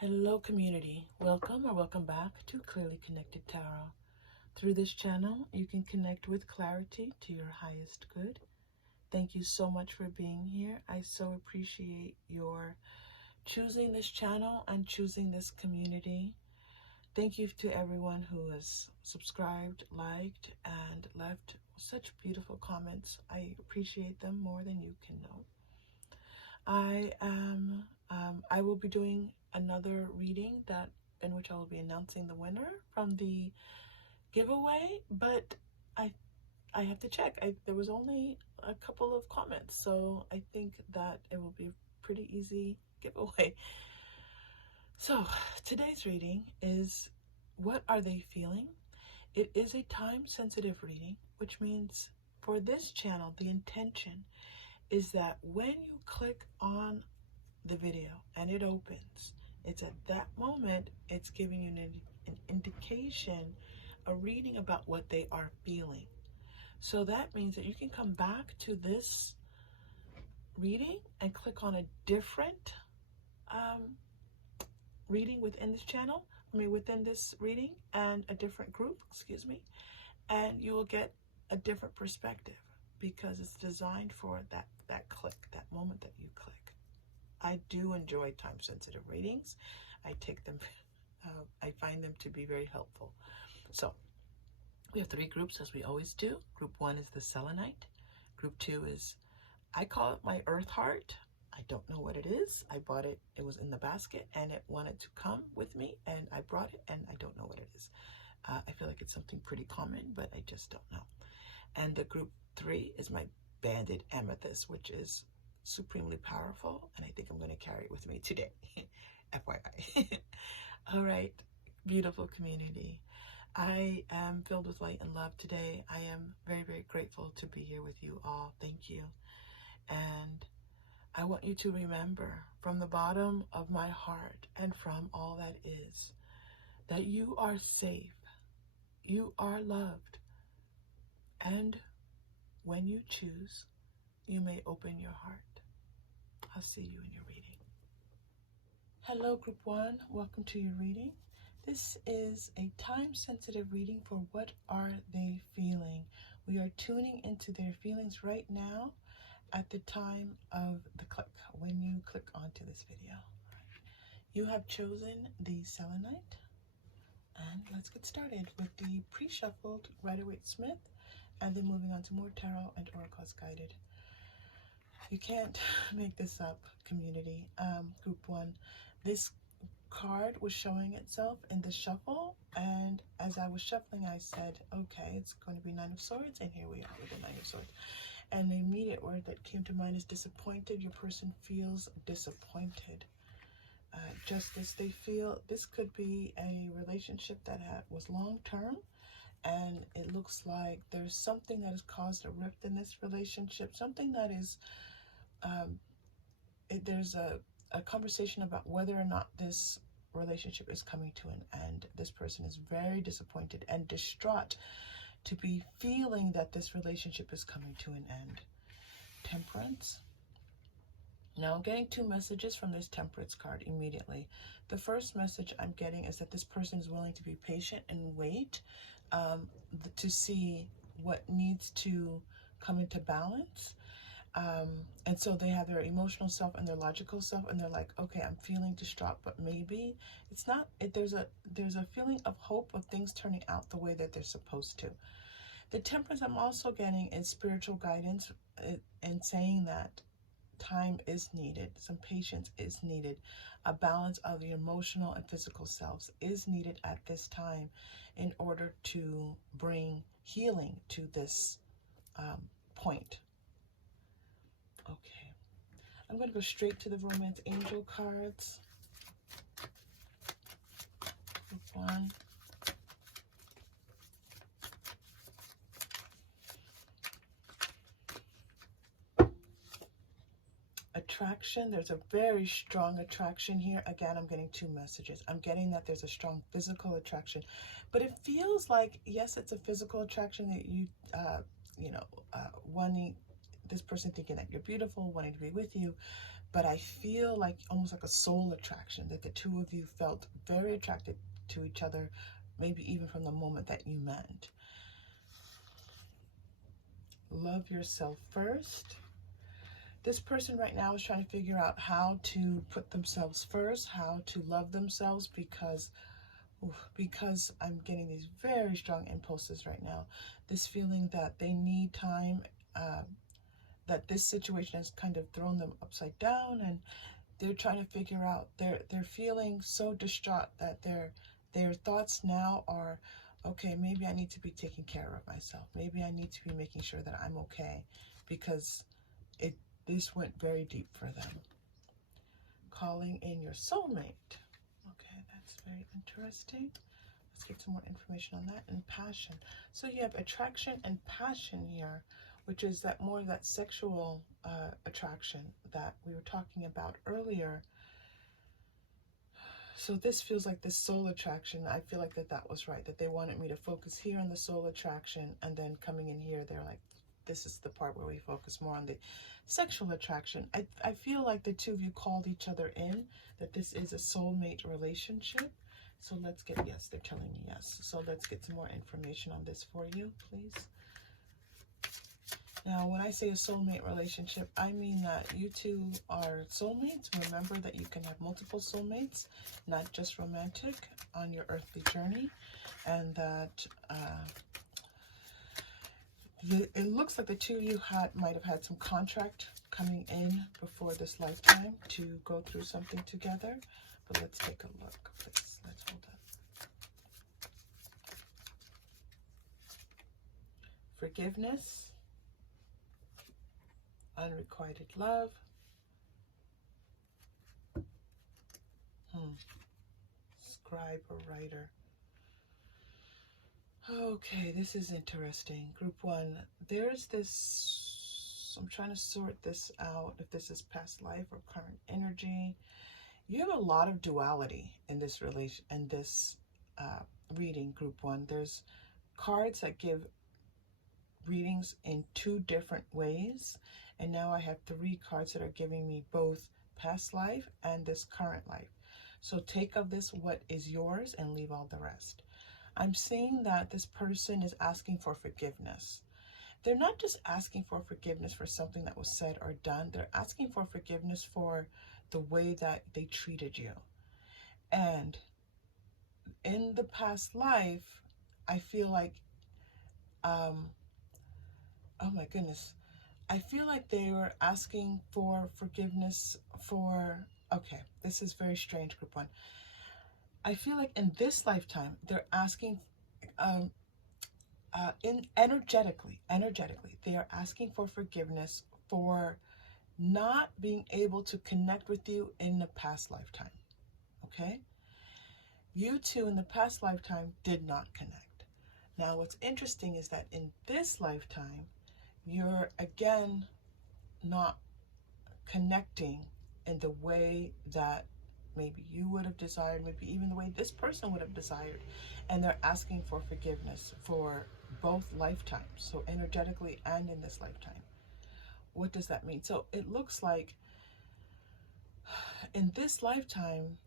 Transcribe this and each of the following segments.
Hello community, welcome or welcome back to Clearly Connected Tarot. Through this channel, you can connect with clarity to your highest good. Thank you so much for being here. I so appreciate your choosing this channel and choosing this community. Thank you to everyone who has subscribed, liked, and left such beautiful comments. I appreciate them more than you can know. I will be doing another reading in which I will be announcing the winner from the giveaway, but I have to check. There was only a couple of comments, so I think that it will be a pretty easy giveaway. So today's reading is What Are They Feeling? It is a time-sensitive reading, which means for this channel, the intention is that when you click on the video and it opens, it's at that moment it's giving you an indication, a reading about what they are feeling. So that means that you can come back to this reading and click on a different reading within this channel, within this reading, and a different group, and you will get a different perspective because it's designed for that click, that moment that you click. I do enjoy time-sensitive readings. I take them, I find them to be very helpful. So we have three groups, as we always do. Group 1 is the Selenite. Group 2 is, I call it my Earth Heart. I don't know what it is. I bought it, it was in the basket, and it wanted to come with me, and I brought it, and I don't know what it is. I feel like it's something pretty common, but I just don't know. And the Group 3 is my Banded Amethyst, which is supremely powerful, and I think I'm going to carry it with me today. FYI. All right, beautiful community. I am filled with light and love today. I am very, very grateful to be here with you all. Thank you. And I want you to remember from the bottom of my heart and from all that is, that you are safe, you are loved, and when you choose, you may open your heart. I'll see you in your reading. Hello, Group 1. Welcome to your reading. This is a time-sensitive reading for What Are They Feeling? We are tuning into their feelings right now at the time of the click, when you click onto this video. You have chosen the Selenite, and let's get started with the pre-shuffled Rider-Waite-Smith, and then moving on to more tarot and oracles guided. You can't make this up, community. Group 1, this card was showing itself in the shuffle, and as I was shuffling, I said, okay, it's going to be 9 of Swords, and here we are with the 9 of Swords. And the immediate word that came to mind is disappointed. Your person feels disappointed. Justice, they feel this could be a relationship that was long-term, and it looks like there's something that has caused a rift in this relationship, something that is, there's a conversation about whether or not this relationship is coming to an end. This person is very disappointed and distraught to be feeling that this relationship is coming to an end. Temperance. Now I'm getting two messages from this Temperance card immediately. The first message I'm getting is that this person is willing to be patient and wait to see what needs to come into balance. And so they have their emotional self and their logical self, and they're like, okay, I'm feeling distraught, but maybe it's not. There's a feeling of hope of things turning out the way that they're supposed to. The Temperance I'm also getting is spiritual guidance and saying that time is needed, some patience is needed, a balance of the emotional and physical selves is needed at this time in order to bring healing to this point. Okay, I'm going to go straight to the Romance Angel cards. Group 1. Attraction, there's a very strong attraction here. Again, I'm getting two messages. I'm getting that there's a strong physical attraction, but it feels like, yes, it's a physical attraction that you, wanting this person thinking that you're beautiful, wanting to be with you, but I feel like almost like a soul attraction, that the two of you felt very attracted to each other, maybe even from the moment that you met. Love yourself first. This person right now is trying to figure out how to put themselves first, how to love themselves, because I'm getting these very strong impulses right now. This feeling that they need time, that this situation has kind of thrown them upside down, and they're trying to figure out, they're feeling so distraught that their thoughts now are, okay, maybe I need to be taking care of myself. Maybe I need to be making sure that I'm okay, because this went very deep for them. Calling in your soulmate. Okay, that's very interesting. Let's get some more information on that. And passion. So you have attraction and passion here, which is that more of that sexual attraction that we were talking about earlier. So this feels like this soul attraction. I feel like that was right, that they wanted me to focus here on the soul attraction, and then coming in here, they're like, this is the part where we focus more on the sexual attraction. I feel like the two of you called each other in, that this is a soulmate relationship. So let's get, yes, they're telling me yes. So let's get some more information on this for you, please. Now, when I say a soulmate relationship, I mean that you two are soulmates. Remember that you can have multiple soulmates, not just romantic, on your earthly journey. And that it looks like the two of you might have had some contract coming in before this lifetime to go through something together. But let's take a look. Let's hold up. Forgiveness, unrequited love, scribe or writer. Okay, this is interesting. Group 1, there's this, I'm trying to sort this out, if this is past life or current energy. You have a lot of duality in this reading, Group 1. There's cards that give readings in 2 different ways, and now I have 3 cards that are giving me both past life and this current life. So take of this what is yours and leave all the rest. I'm seeing that this person is asking for forgiveness. They're not just asking for forgiveness for something that was said or done. They're asking for forgiveness for the way that they treated you. And in the past life, I feel like, oh my goodness, I feel like they were asking for forgiveness for, okay, this is very strange, Group 1. I feel like in this lifetime, they're asking, energetically, they are asking for forgiveness for not being able to connect with you in the past lifetime, okay? You two in the past lifetime did not connect. Now, what's interesting is that in this lifetime, you're again not connecting in the way that maybe you would have desired, maybe even the way this person would have desired, and they're asking for forgiveness for both lifetimes, so energetically and in this lifetime. What does that mean? So it looks like in this lifetime,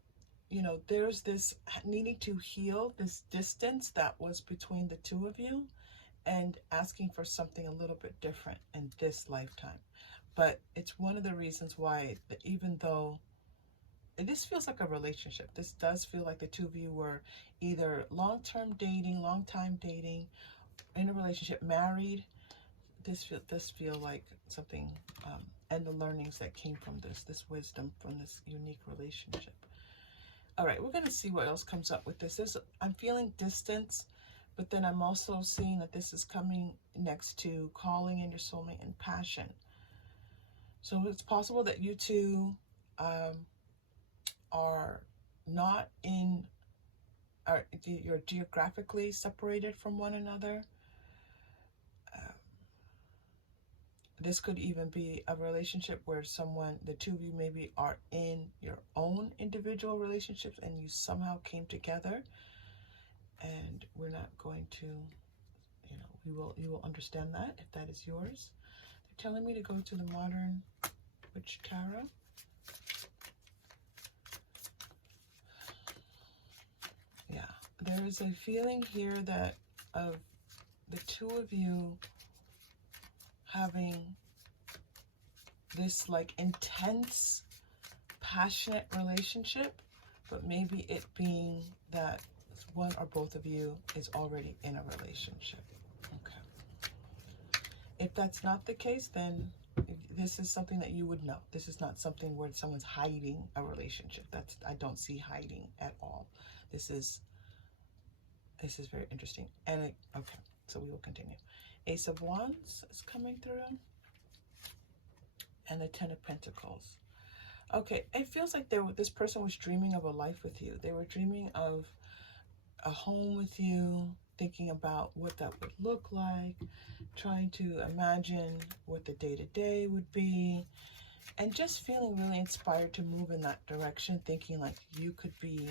you know, there's this needing to heal this distance that was between the two of you, and asking for something a little bit different in this lifetime. But it's one of the reasons why, even though this feels like a relationship, this does feel like the two of you were either long-time dating, in a relationship, married. This feel like something, and the learnings that came from this wisdom from this unique relationship. All right, we're going to see what else comes up with this. I'm feeling distance, but then I'm also seeing that this is coming next to calling in your soulmate and passion. So it's possible that you two are not in, you're geographically separated from one another. This could even be a relationship where the two of you maybe are in your own individual relationships and you somehow came together. And we're not going to, you will understand that if that is yours. They're telling me to go to the Modern Witch Tarot. there is a feeling here that of the two of you having this like intense, passionate relationship, but maybe it being that one or both of you is already in a relationship. Okay. If that's not the case, then this is something that you would know. This is not something where someone's hiding a relationship. I don't see hiding at all. This is very interesting. And okay, so we will continue. Ace of Wands is coming through. And the Ten of Pentacles. Okay, it feels like this person was dreaming of a life with you. They were dreaming of a home with you, thinking about what that would look like, trying to imagine what the day-to-day would be, and just feeling really inspired to move in that direction, thinking like you could be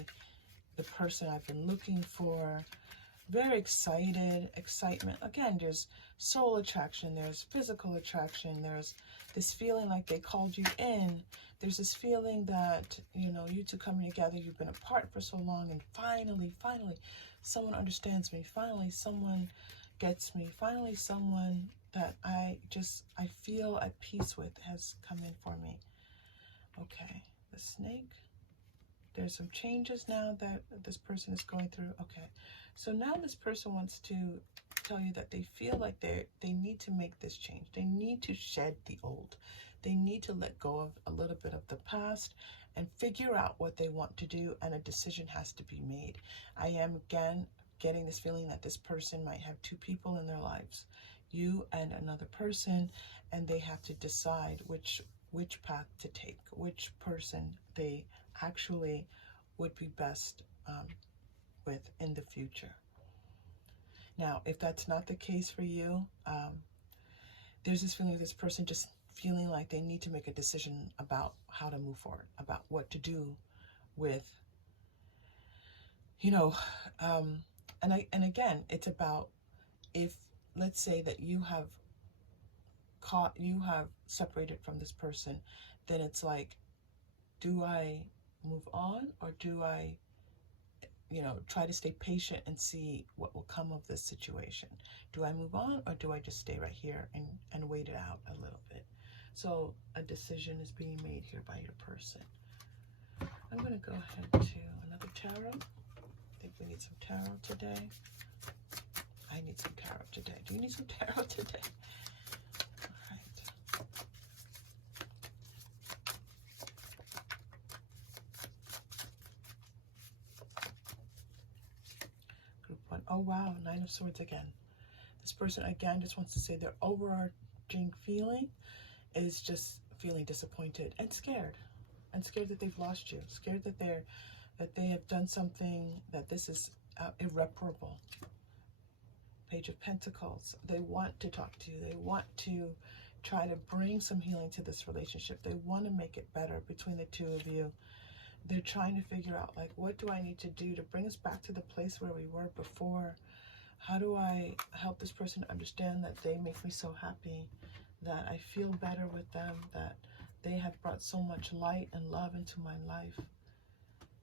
the person I've been looking for. Very excited, excitement. Again, there's soul attraction, there's physical attraction, there's this feeling like they called you in. There's this feeling that, you know, you two coming together, you've been apart for so long, and finally, someone understands me. Finally, someone gets me. Finally, someone that I feel at peace with has come in for me. Okay, the Snake. There's some changes now that this person is going through. Okay, so now this person wants to tell you that they feel like they need to make this change. They need to shed the old. They need to let go of a little bit of the past and figure out what they want to do, and a decision has to be made. I am, again, getting this feeling that this person might have two people in their lives, you and another person, and they have to decide which path to take, which person they actually would be best with in the future. Now, if that's not the case for you, there's this feeling of this person just feeling like they need to make a decision about how to move forward, about what to do with, you know, and again, it's about, if, let's say that you have separated from this person, then it's like, do I move on, or do I, you know, try to stay patient and see what will come of this situation? Do I move on, or do I just stay right here and wait it out a little bit? So a decision is being made here by your person. I'm going to go ahead to another tarot. I think we need some tarot today. I need some tarot today. Do you need some tarot today? All right. Group 1. Oh, wow. Nine of Swords again. This person, again, just wants to say their overarching feeling is just feeling disappointed and scared that they've lost you, scared that they have done something, that this is irreparable. Page of Pentacles. They want to talk to you. They want to try to bring some healing to this relationship. They want to make it better between the two of you. They're trying to figure out, like, what do I need to do to bring us back to the place where we were before? How do I help this person understand that they make me so happy, that I feel better with them, that they have brought so much light and love into my life?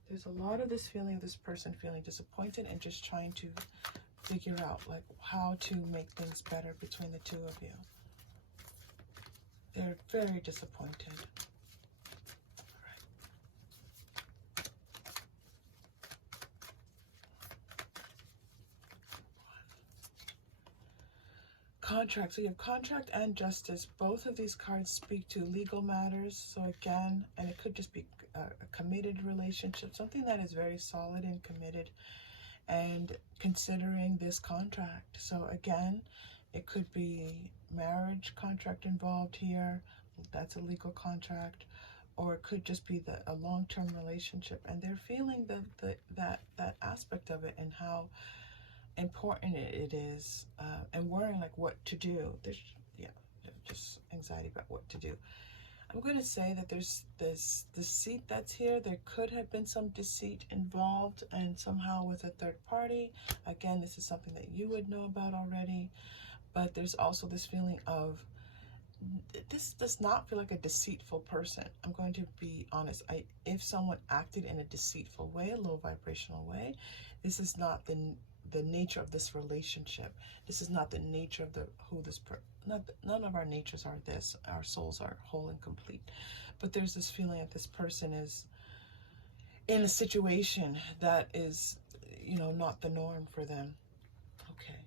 There's a lot of this feeling of this person feeling disappointed and just trying to figure out, like, how to make things better between the two of you. They're very disappointed. Contract. So you have contract and justice. Both of these cards speak to legal matters. So again, and it could just be a committed relationship, something that is very solid and committed, and considering this contract. So again, it could be marriage contract involved here. That's a legal contract. Or it could just be a long-term relationship, and they're feeling that aspect of it and how important it is, and worrying like what to do. There's just anxiety about what to do. I'm going to say that there's this deceit that's here. There could have been some deceit involved, and somehow with a third party. Again, this is something that you would know about already, but there's also this feeling of this does not feel like a deceitful person. I'm going to be honest. If someone acted in a deceitful way, a low vibrational way, this is not the nature of this relationship. This is not the nature of none of our natures are this. Our souls are whole and complete. But there's this feeling that this person is in a situation that is, not the norm for them. Okay.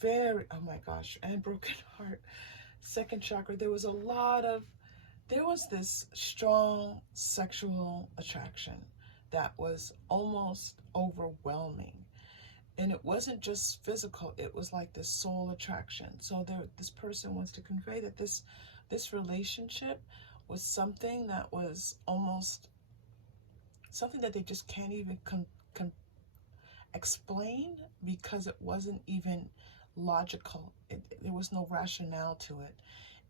Very, oh my gosh, and broken heart. Second chakra, there was this strong sexual attraction that was almost overwhelming. And it wasn't just physical, it was like this soul attraction. So this person wants to convey that this relationship was something that was almost something that they just can't even explain, because it wasn't even logical. There was no rationale to it.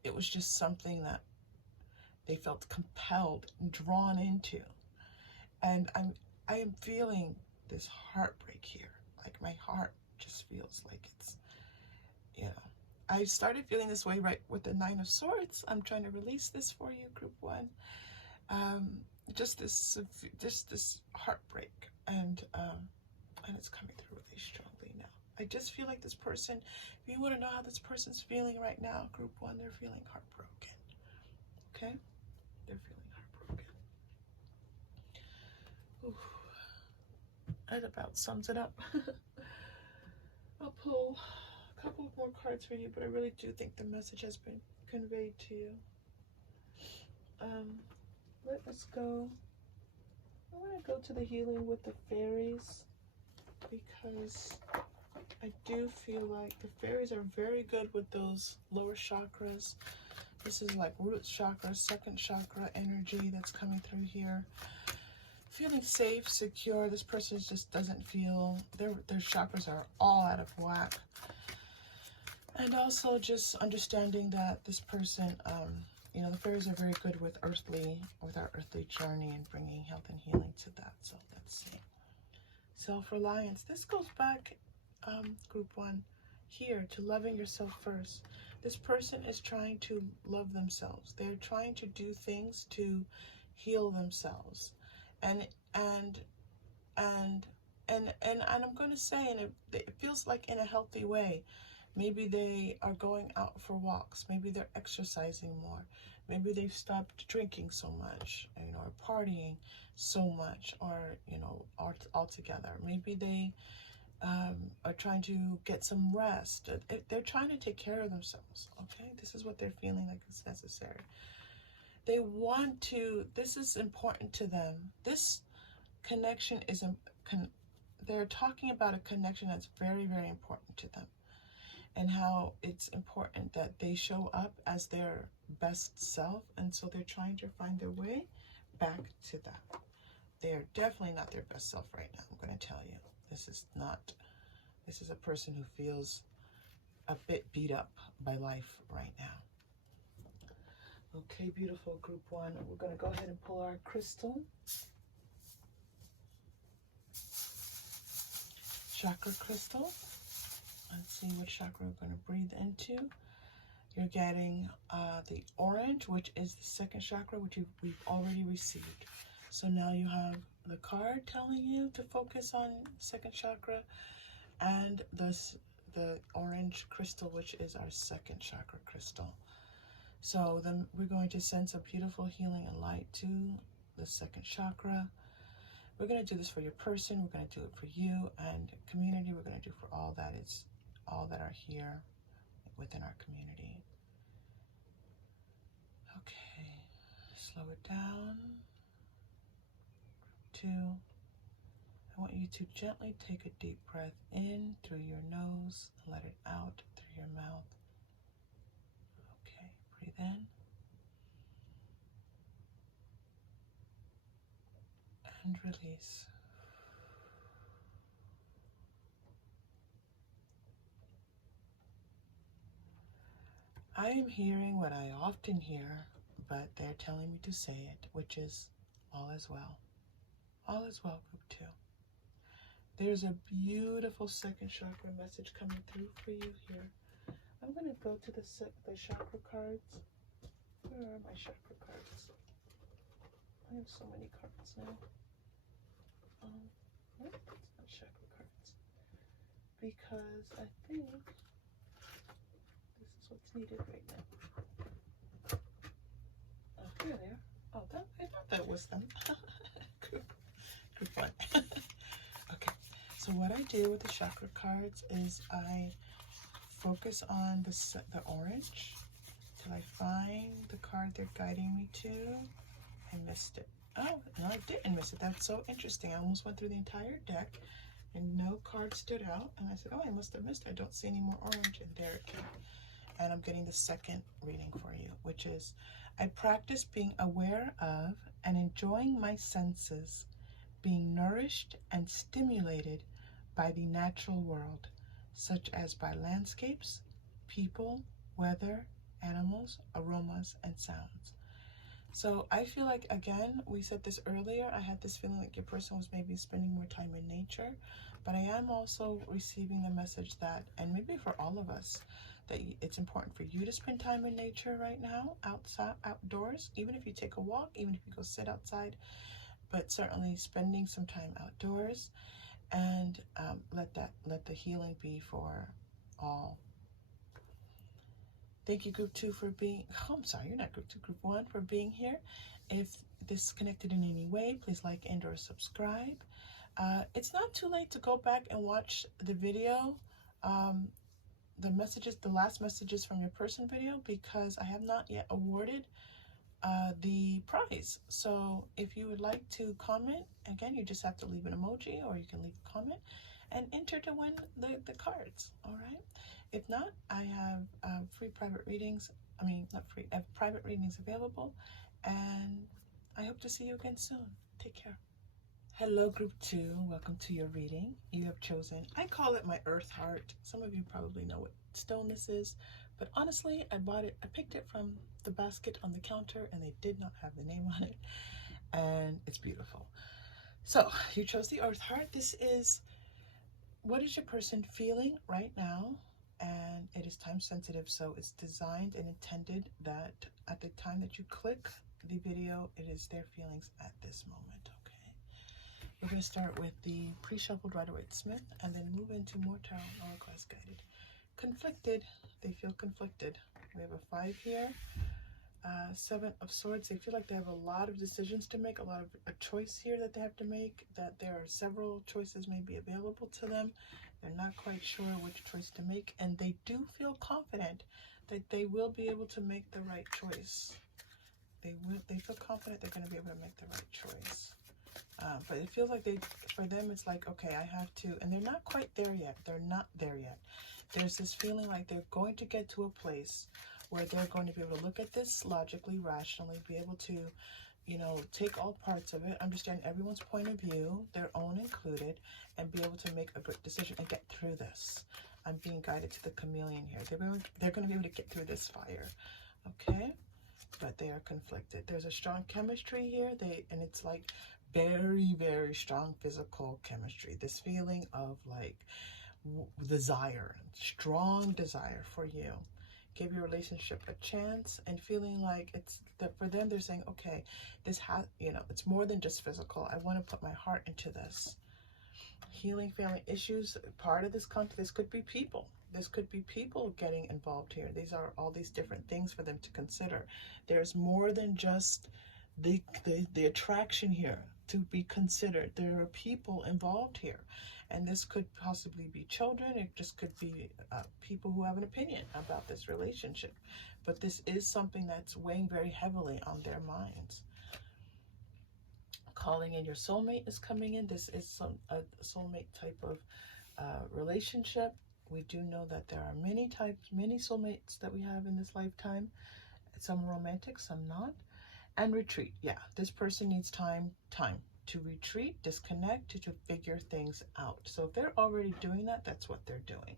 It was just something that they felt compelled, drawn into. And I am feeling this heartbreak here. Like my heart just feels like it's, I started feeling this way right with the Nine of Swords. I'm trying to release this for you, Group 1. Just this heartbreak, and it's coming through really strongly now. I just feel like this person, if you want to know how this person's feeling right now, Group 1, they're feeling heartbroken. Okay? They're feeling heartbroken. Ooh. That about sums it up. I'll pull a couple more cards for you, but I really do think the message has been conveyed to you. Let us go. I want to go to the healing with the fairies, because I do feel like the fairies are very good with those lower chakras. This is like root chakra, second chakra energy that's coming through here. Feeling safe, secure. This person just doesn't feel, their chakras are all out of whack. And also just understanding that this person, the fairies are very good with our earthly journey and bringing health and healing to that. So let's see. Self-reliance. This goes back, Group 1, here to loving yourself first. This person is trying to love themselves. They're trying to do things to heal themselves. And I'm going to say, and it feels like in a healthy way. Maybe they are going out for walks. Maybe they're exercising more. Maybe they've stopped drinking so much, or partying so much, or, altogether. Maybe they are trying to get some rest. They're trying to take care of themselves, okay? This is what they're feeling like is necessary. They want to, this is important to them. This connection is, they're talking about a connection that's very, very important to them. And how it's important that they show up as their best self. And so they're trying to find their way back to that. They're definitely not their best self right now, I'm going to tell you. This is a person who feels a bit beat up by life right now. Okay, beautiful Group 1. We're going to go ahead and pull our crystal. Chakra crystal. Let's see what chakra we're going to breathe into. You're getting the orange, which is the second chakra, which we've already received. So now you have the card telling you to focus on second chakra, and the orange crystal, which is our second chakra crystal. So then we're going to send some beautiful healing and light to the second chakra. We're going to do this for your person. We're going to do it for you, and community. We're going to do for all that are here within our community. Okay, slow it down. 2. I want you to gently take a deep breath in through your nose and let it out through your mouth. Okay, breathe in. And release. I am hearing what I often hear, but they're telling me to say it, which is all is well. All is well, Group 2. There's a beautiful second chakra message coming through for you here. I'm going to go to the chakra cards. Where are my chakra cards? I have so many cards now. Nope, it's not chakra cards. Because I think this is what's needed right now. Oh, here they are. Oh, I thought that was them. Group one. Okay, so what I do with the chakra cards is I focus on the orange till I find the card they're guiding me to. I missed it. Oh, no, I didn't miss it. That's so interesting. I almost went through the entire deck and no card stood out. And I said, oh, I must have missed it. I don't see any more orange. And there it came. And I'm getting the second reading for you, which is, I practice being aware of and enjoying my senses, being nourished and stimulated by the natural world, such as by landscapes, people, weather, animals, aromas, and sounds. So I feel like, again, we said this earlier, I had this feeling like your person was maybe spending more time in nature, but I am also receiving the message that, and maybe for all of us, that it's important for you to spend time in nature right now, outside, outdoors, even if you take a walk, even if you go sit outside, but certainly spending some time outdoors, and let the healing be for all. Thank you, Group 2, for being, oh, I'm sorry, you're not Group 2, Group 1, for being here. If this connected in any way, please like and or subscribe. It's not too late to go back and watch the video, the messages, the last messages from your person video, because I have not yet awarded the prize. So if you would like to comment, again, you just have to leave an emoji or you can leave a comment and enter to win the cards, all right? If not, I have free private readings. I mean, not free, I have private readings available, and I hope to see you again soon. Take care. Hello, Group 2. Welcome to your reading. You have chosen, I call it my Earth Heart. Some of you probably know what stone this is, but honestly, I picked it from the basket on the counter, and they did not have the name on it, and it's beautiful. So, you chose the Earth Heart. This is, what is your person feeling right now? And it is time sensitive, so it's designed and intended that at the time that you click the video, it is their feelings at this moment, okay? We're going to start with the pre-shuffled Rider-Waite-Smith and then move into more tarot hourglass guided. Conflicted, they feel conflicted. We have a 5 here, 7 of Swords. They feel like they have a lot of decisions to make, a lot of a choice here that they have to make, that there are several choices may be available to them. They're not quite sure which choice to make, and they do feel confident that they will be able to make the right choice. They feel confident they're going to be able to make the right choice. But it feels like for them, it's like, okay, I have to, and they're not quite there yet. They're not there yet. There's this feeling like they're going to get to a place where they're going to be able to look at this logically, rationally, be able to, you know, take all parts of it, understand everyone's point of view, their own included, and be able to make a good decision and get through this. I'm being guided to the chameleon here. They're going to be able to get through this fire, okay? But they are conflicted. There's a strong chemistry here, and it's like very, very strong physical chemistry. This feeling of like desire, strong desire for you. Give your relationship a chance, and feeling like it's that for them, they're saying, okay, this has, you know, it's more than just physical. I want to put my heart into this. Healing family issues, part of this this could be people. This could be people getting involved here. These are all these different things for them to consider. There's more than just the attraction here to be considered. There are people involved here. And this could possibly be children. It just could be people who have an opinion about this relationship. But this is something that's weighing very heavily on their minds. Calling in your soulmate is coming in. This is a soulmate type of relationship. We do know that there are many types, many soulmates that we have in this lifetime. Some romantic, some not. And retreat. Yeah, this person needs time to retreat, disconnect, to figure things out. So if they're already doing that, that's what they're doing.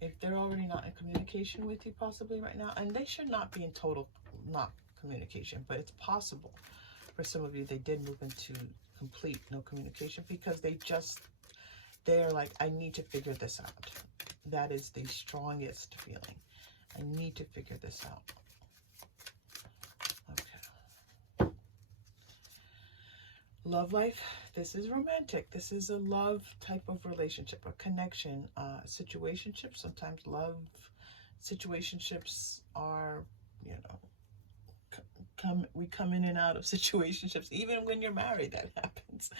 If they're already not in communication with you possibly right now, and they should not be in total not communication, but it's possible for some of you they did move into complete no communication because they're like, I need to figure this out. That is the strongest feeling. I need to figure this out. Okay. Love life. This is romantic. This is a love type of relationship, a connection, situationship. Sometimes love situationships are, you know, we come in and out of situationships. Even when you're married, that happens.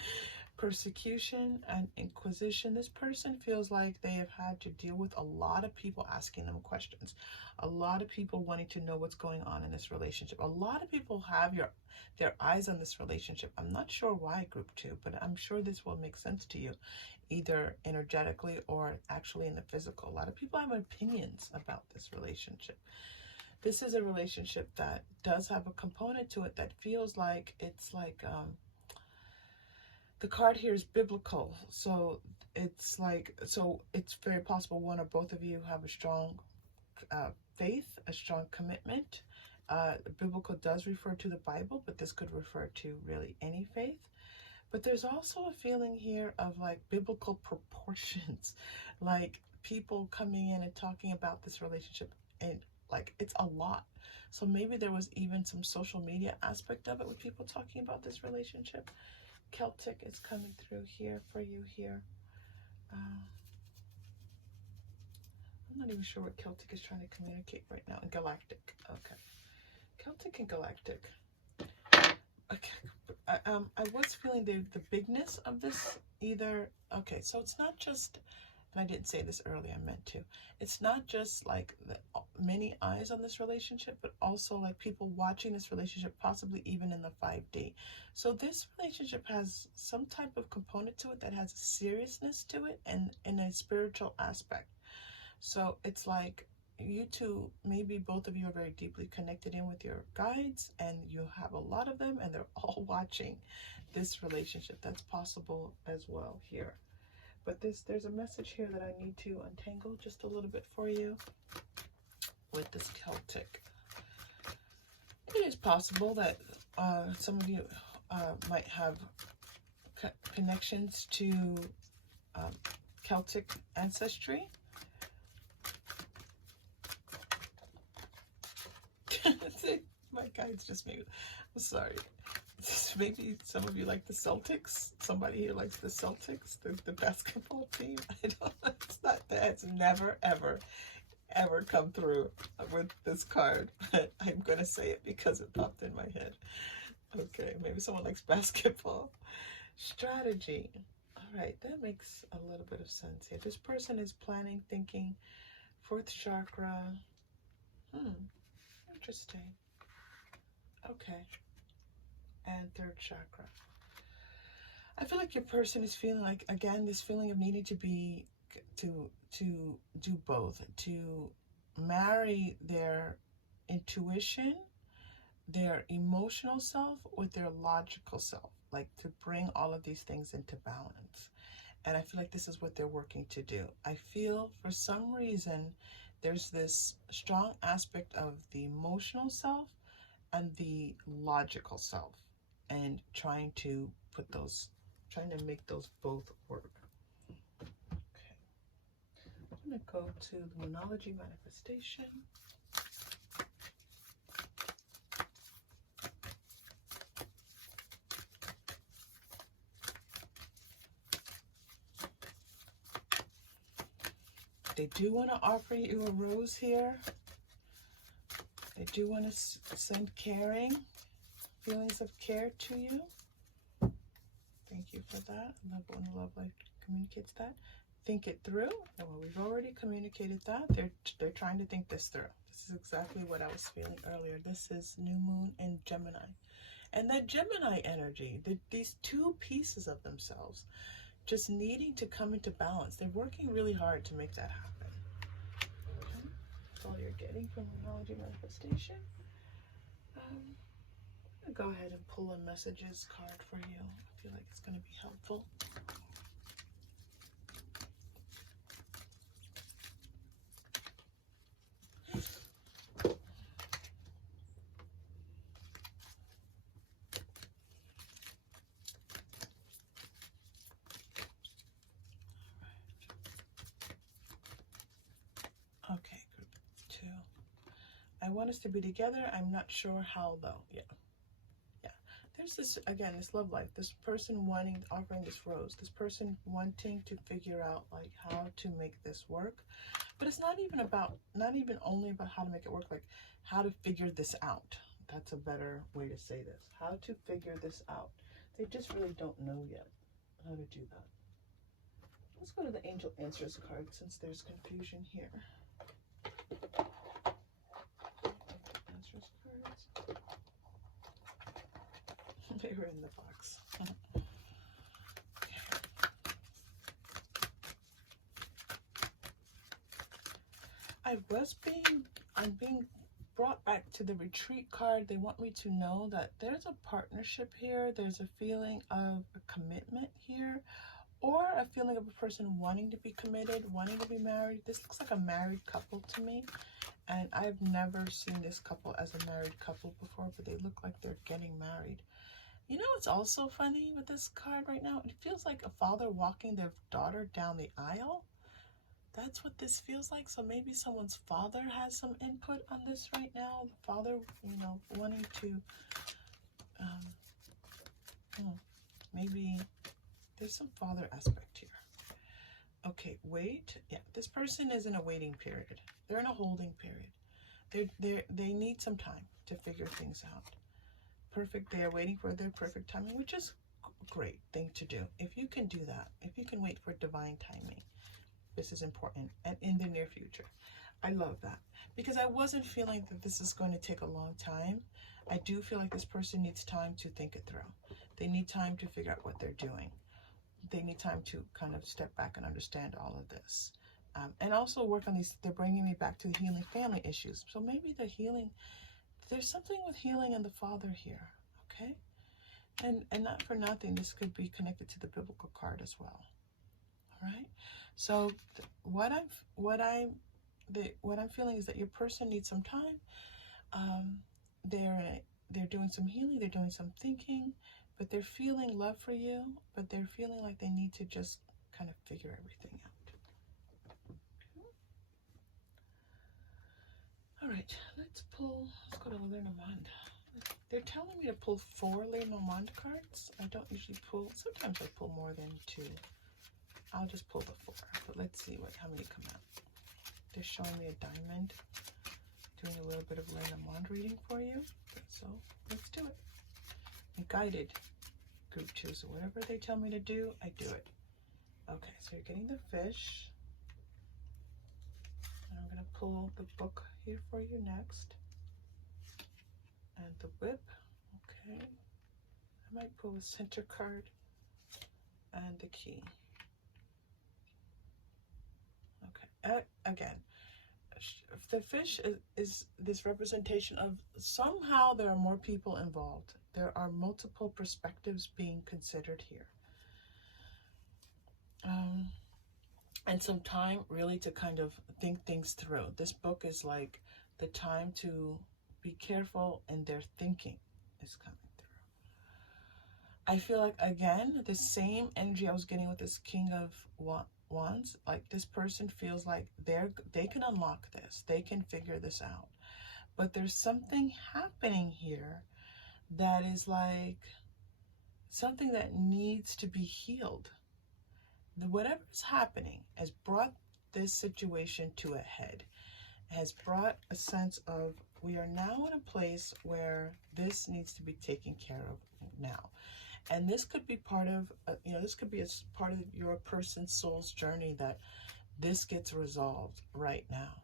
Persecution and inquisition. This person feels like they have had to deal with a lot of people asking them questions, a lot of people wanting to know what's going on in this relationship. A lot of people have their eyes on this relationship. I'm not sure why, group 2, but I'm sure this will make sense to you, either energetically or actually in the physical. A lot of people have opinions about this relationship. This is a relationship that does have a component to it that feels like it's like, the card here is biblical. So it's like, so it's very possible one or both of you have a strong faith, a strong commitment. Biblical does refer to the Bible, but this could refer to really any faith. But there's also a feeling here of like biblical proportions, like people coming in and talking about this relationship, and like it's a lot. So maybe there was even some social media aspect of it with people talking about this relationship. Celtic is coming through here for you here. I'm not even sure what Celtic is trying to communicate right now. And galactic. Okay. Celtic and galactic. Okay. I was feeling the bigness of this either. Okay, so it's not just, and I didn't say this earlier, I meant to. It's not just like many eyes on this relationship, but also like people watching this relationship, possibly even in the 5D. So this relationship has some type of component to it that has a seriousness to it and in a spiritual aspect. So it's like you two, maybe both of you are very deeply connected in with your guides, and you have a lot of them, and they're all watching this relationship. That's possible as well here. But there's a message here that I need to untangle just a little bit for you with this Celtic. It is possible that some of you might have connections to Celtic ancestry. My guides just made, I'm sorry. Maybe some of you like the Celtics. Somebody here likes the Celtics, the basketball team. I don't know. It's not that. It's never, ever, ever come through with this card. But I'm going to say it because it popped in my head. Okay, maybe someone likes basketball. Strategy. All right, that makes a little bit of sense here. This person is planning, thinking, 4th chakra. Interesting. Okay. And 3rd chakra. I feel like your person is feeling like, again, this feeling of needing to be, to do both, to marry their intuition, their emotional self with their logical self, like to bring all of these things into balance. And I feel like this is what they're working to do. I feel for some reason there's this strong aspect of the emotional self and the logical self, and trying to make those both work. Okay. I'm going to go to the Moonology manifestation. They do want to offer you a rose here. They do want to send caring, feelings of care to you. Thank you for that. Love when love life communicates that. Think it through. Well, we've already communicated that. They're trying to think this through. This is exactly what I was feeling earlier. This is new moon in Gemini. And that Gemini energy, these two pieces of themselves just needing to come into balance. They're working really hard to make that happen. Okay. That's all you're getting from Moonology manifestation. I'm going to go ahead and pull a messages card for you. I feel like it's going to be helpful. Okay, group 2. I want us to be together. I'm not sure how though. Yeah. Yeah. There's this, again, this love life. This person wanting, offering this rose. This person wanting to figure out like how to make this work. But it's not even about, not even only about how to make it work, like how to figure this out. That's a better way to say this. How to figure this out. They just really don't know yet how to do that. Let's go to the Angel Answers card since there's confusion here. Answers cards. They were in the box. I'm being brought back to the retreat card. They want me to know that there's a partnership here. There's a feeling of a commitment here, or a feeling of a person wanting to be committed, wanting to be married. This looks like a married couple to me, and I've never seen this couple as a married couple before, but they look like they're getting married. You know what's also funny with this card right now? It feels like a father walking their daughter down the aisle. That's what this feels like. So maybe someone's father has some input on this right now. The father, you know, wanting to, maybe there's some father aspect here. Okay, wait. Yeah, this person is in a waiting period. They're in a holding period. They need some time to figure things out. Perfect. They are waiting for their perfect timing, which is a great thing to do. If you can do that, if you can wait for divine timing, this is important, and in the near future. I love that, because I wasn't feeling that this is going to take a long time. I do feel like this person needs time to think it through. They need time to figure out what they're doing. They need time to kind of step back and understand all of this. And also work on these. They're bringing me back to healing family issues. So maybe the healing, there's something with healing and the father here, okay? And not for nothing, this could be connected to the biblical card as well. All right. So what I'm feeling is that your person needs some time. They're doing some healing. They're doing some thinking, but they're feeling love for you. But they're feeling like they need to just kind of figure everything out. All right. Let's go to Lenormand. They're telling me to pull 4 Lenormand cards. I don't usually pull. Sometimes I pull more than 2. I'll just pull the 4, but let's see how many come out. They're showing me a diamond, doing a little bit of Lenormand reading for you. So let's do it. And guided group 2. So whatever they tell me to do, I do it. Okay, so you're getting the fish. And I'm going to pull the book here for you next. And the whip. Okay. I might pull a center card and the key. Again, the fish is this representation of somehow there are more people involved. There are multiple perspectives being considered here. And some time really to kind of think things through. This book is like the time to be careful in their thinking is coming through. I feel like, again, the same energy I was getting with this King of Wands, like this person feels like they can unlock this, they can figure this out, but there's something happening here that is like something that needs to be healed. Whatever's happening has brought this situation to a head, has brought a sense of we are now in a place where this needs to be taken care of now. And this could be part of, this could be a part of your person's soul's journey that this gets resolved right now.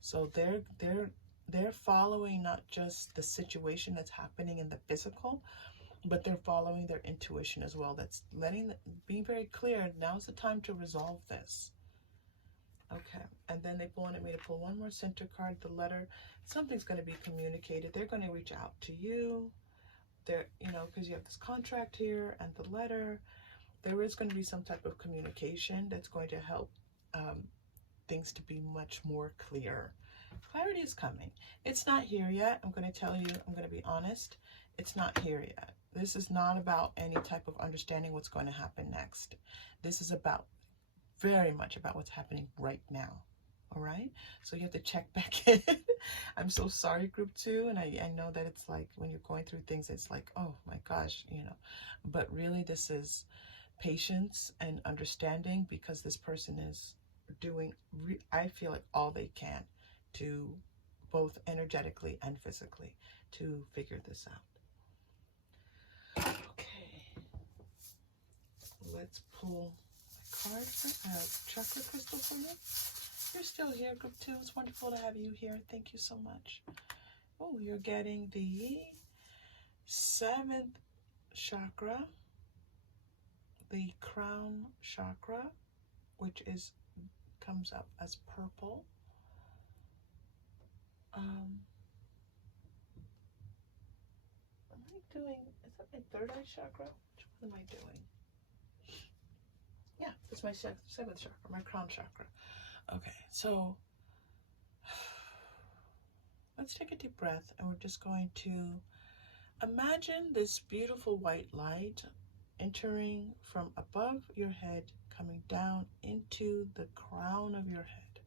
So they're following not just the situation that's happening in the physical, but they're following their intuition as well. That's being very clear. Now's the time to resolve this. Okay, and then they wanted me to pull one more center card, the letter. Something's going to be communicated. They're going to reach out to you. There, because you have this contract here and the letter, there is going to be some type of communication that's going to help things to be much more clear. Clarity is coming. It's not here yet. I'm going to tell you, I'm going to be honest. It's not here yet. This is not about any type of understanding what's going to happen next. This is very much about what's happening right now. All right, so you have to check back in. I'm so sorry, group 2, and I know that it's like when you're going through things, it's like, oh my gosh, you know, but really this is patience and understanding, because this person is doing, I feel like, all they can to both energetically and physically to figure this out. Okay, let's pull a card for a chakra crystal for you. You're still here, group 2. It's wonderful to have you here. Thank you so much. Oh, you're getting the 7th chakra, the crown chakra, which comes up as purple. Am I doing, is that my 3rd eye chakra? Which one am I doing? Yeah, it's my 7th chakra, my crown chakra. Okay, so let's take a deep breath, and we're just going to imagine this beautiful white light entering from above your head, coming down into the crown of your head.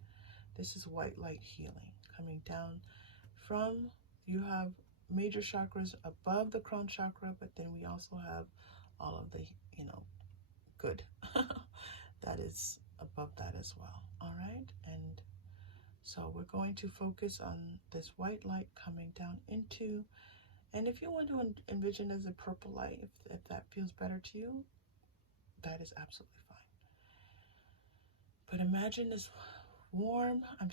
This is white light healing coming down from, you have major chakras above the crown chakra, but then we also have all of the, you know, good that is above that as well. All right, and so we're going to focus on this white light coming down into, and if you want to envision as a purple light, if that feels better to you, that is absolutely fine. But imagine this warm, I'm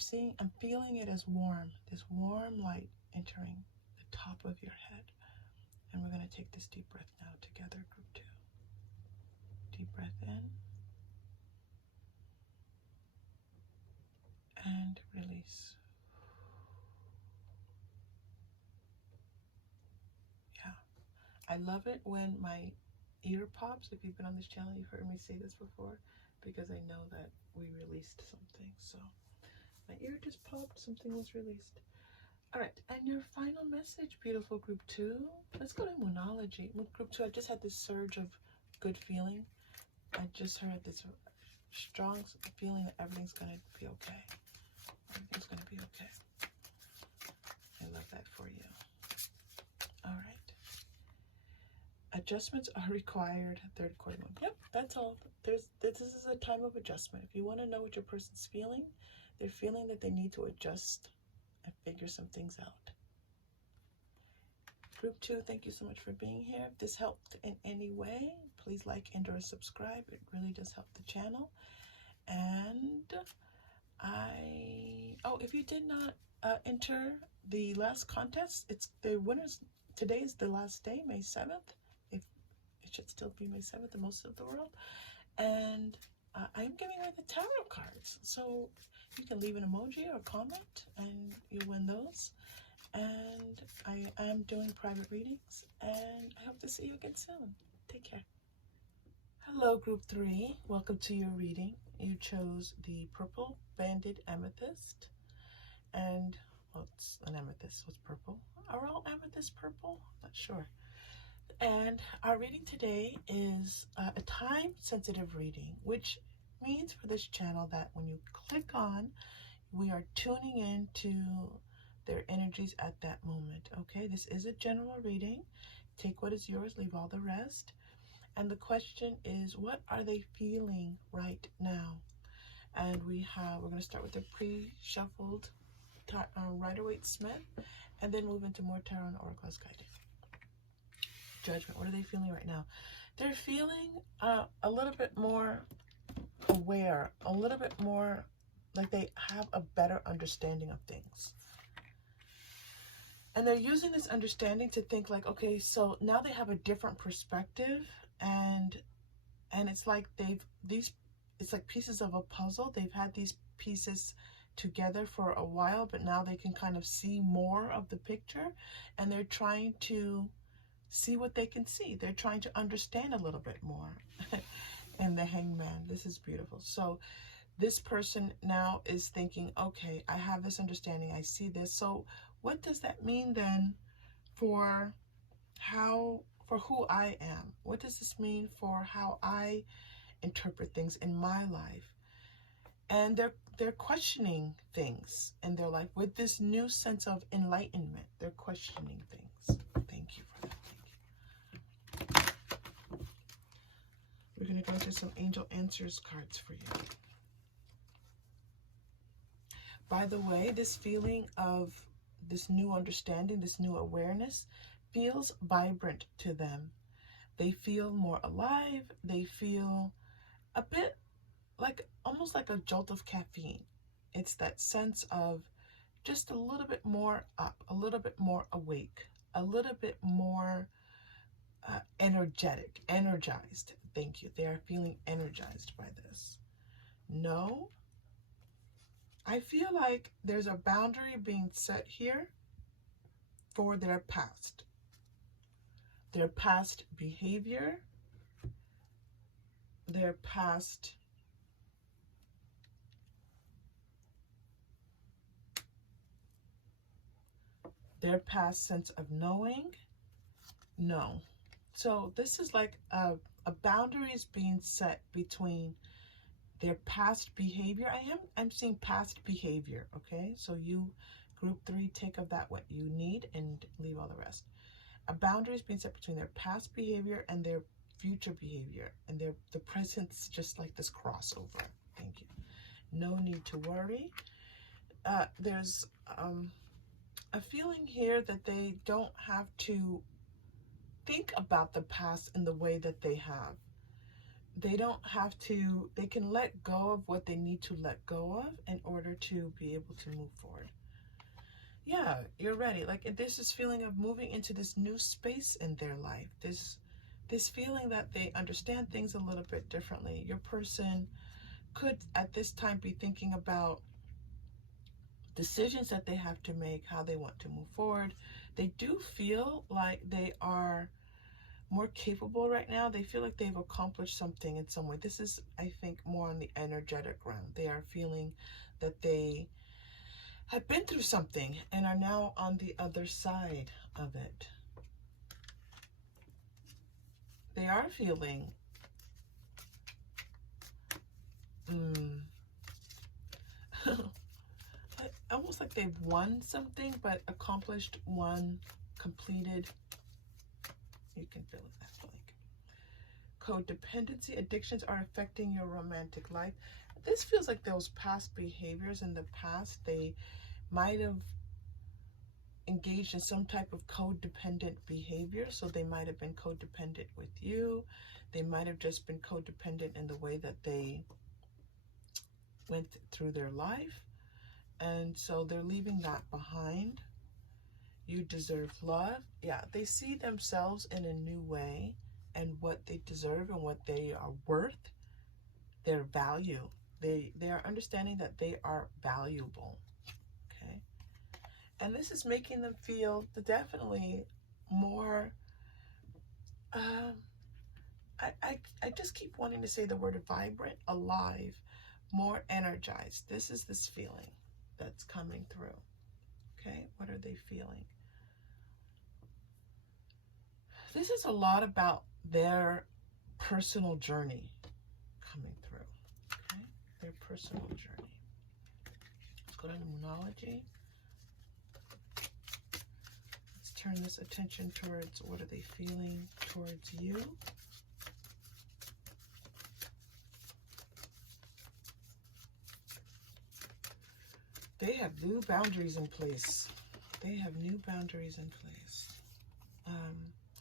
feeling it as warm, this warm light entering the top of your head. And we're going to take this deep breath now together, group 2. Deep breath in. And release. Yeah. I love it when my ear pops. If you've been on this channel, you've heard me say this before, because I know that we released something. So my ear just popped, something was released. All right, and your final message, beautiful group 2. Let's go to Moonology. Group 2, I just had this surge of good feeling. I just heard this strong feeling that everything's going to be okay. Everything's going to be okay. I love that for you. All right. Adjustments are required. 3rd quarter month. Yep, that's all. This is a time of adjustment. If you want to know what your person's feeling, they're feeling that they need to adjust and figure some things out. Group 2, thank you so much for being here. If this helped in any way, please like and/or subscribe. It really does help the channel. And if you did not enter the last contest, it's the winners. Today is the last day, May 7th. If it should still be May 7th in most of the world. And I am giving away the tarot cards. So you can leave an emoji or comment and you win those. And I am doing private readings, and I hope to see you again soon. Take care. Hello, group 3. Welcome to your reading. You chose the purple banded amethyst. And, well, it's an amethyst. What's purple? Are all amethysts purple? Not sure. And our reading today is a time-sensitive reading, which means for this channel that when you click on, we are tuning into their energies at that moment. Okay, this is a general reading. Take what is yours, leave all the rest. And the question is, what are they feeling right now? And we're going to start with the pre-shuffled Rider-Waite-Smith, and then move into more tarot and oracle guiding. Judgment. What are they feeling right now? They're feeling a little bit more aware, a little bit more like they have a better understanding of things. And they're using this understanding to think like, okay, so now they have a different perspective, and it's like it's like pieces of a puzzle. They've had these pieces together for a while, but now they can kind of see more of the picture, and they're trying to see what they can see. They're trying to understand a little bit more. And the Hangman, this is beautiful. So this person now is thinking, okay, I have this understanding, I see this. So what does that mean then for who I am? What does this mean for how I interpret things in my life? And they're questioning things in their life with this new sense of enlightenment. They're questioning things. Thank you for that. Thank you. We're going to go into some angel answers cards for you. By the way, this feeling of this new understanding, this new awareness, feels vibrant to them. They feel more alive. They feel a bit like, almost like a jolt of caffeine. It's that sense of just a little bit more up, a little bit more awake, a little bit more energetic, energized. Thank you. They are feeling energized by this. No, I feel like there's a boundary being set here for their past behavior, their past sense of knowing. No. So this is like a boundary is being set between their past behavior. I'm seeing past behavior, okay? So you, group 3, take of that what you need and leave all the rest. A boundary is being set between their past behavior and their future behavior, and the present's just like this crossover. Thank you. No need to worry. There's a feeling here that they don't have to think about the past in the way that they have. They don't have to, they can let go of what they need to let go of in order to be able to move forward. Yeah, you're ready. Like, there's this feeling of moving into this new space in their life. This feeling that they understand things a little bit differently. Your person could at this time be thinking about decisions that they have to make, how they want to move forward. They do feel like they are more capable right now. They feel like they've accomplished something in some way. This is, I think, more on the energetic realm. They are feeling that they have been through something and are now on the other side of it. They are feeling almost like they've won something, but accomplished one, completed. You can feel it that like codependency. Addictions are affecting your romantic life. This feels like those past behaviors in the past. They might have engaged in some type of codependent behavior. So they might have been codependent with you. They might have just been codependent in the way that they went through their life. And so they're leaving that behind. You deserve love. Yeah, they see themselves in a new way and what they deserve and what they are worth, their value. They are understanding that they are valuable. Okay. And this is making them feel definitely more, I just keep wanting to say the word vibrant, alive, more energized. This is this feeling that's coming through. Okay, what are they feeling? This is a lot about their personal journey coming through. Okay, their personal journey. Let's go to numerology. Let's turn this attention towards what are they feeling towards you. They have new boundaries in place. They have new boundaries in place.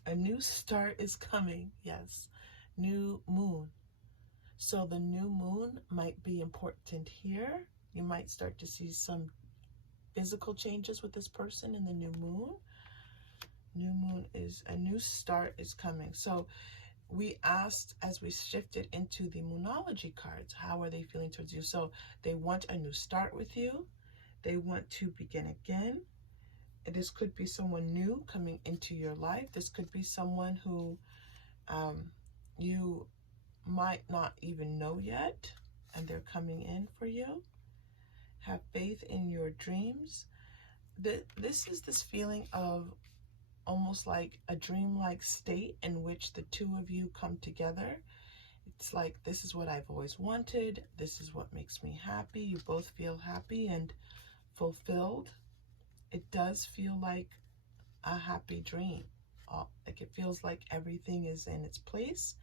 A new start is coming. Yes. New moon. So the new moon might be important here. You might start to see some physical changes with this person in the new moon. New moon is a new start is coming. So we asked, as we shifted into the moonology cards, how are they feeling towards you? So they want a new start with you. They want to begin again. This could be someone new coming into your life. This could be someone who you might not even know yet, and they're coming in for you. Have faith in your dreams. This is this feeling of almost like a dreamlike state in which the two of you come together. It's like, this is what I've always wanted. This is what makes me happy. You both feel happy and fulfilled. It does feel like a happy dream. Like it feels like everything is in its place.